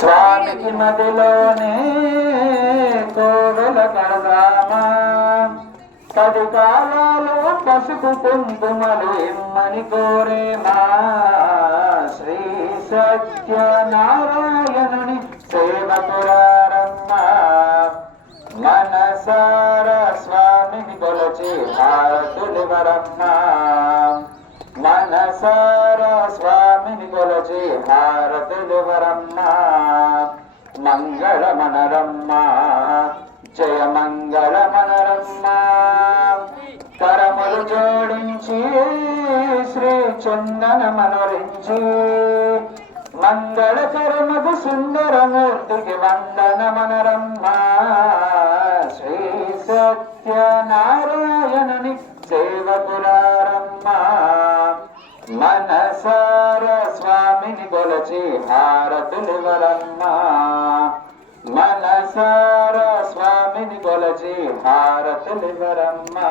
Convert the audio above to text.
స్వామికి మదిలోనే కోవెల కడదామా, 10 కాలాలు పసుపు కుంకుమలు ఇమ్మని కోరేమా. శ్రీ సత్యనారాయణుని సేవకురారమ్మా, మనసార స్వామిని కొలచి హారతులివరమ్మా, మనసార స్వామిని కొలచి హారతులివరమ్మా. మంగళమనరమ్మా, జయ మంగళమనరమ్మా. కరములు జోడించి శ్రీ చందన మనరించి, మంగళకరమగు సుందరమూర్తికి వందనమనరమ్మా. శ్రీ సత్యనారాయణుని సేవకురారమ్మా, మనసార స్వామిని కొలచి హారతులివరమ్మా, మనసార స్వామిని కొలచి హారతులివరమ్మా.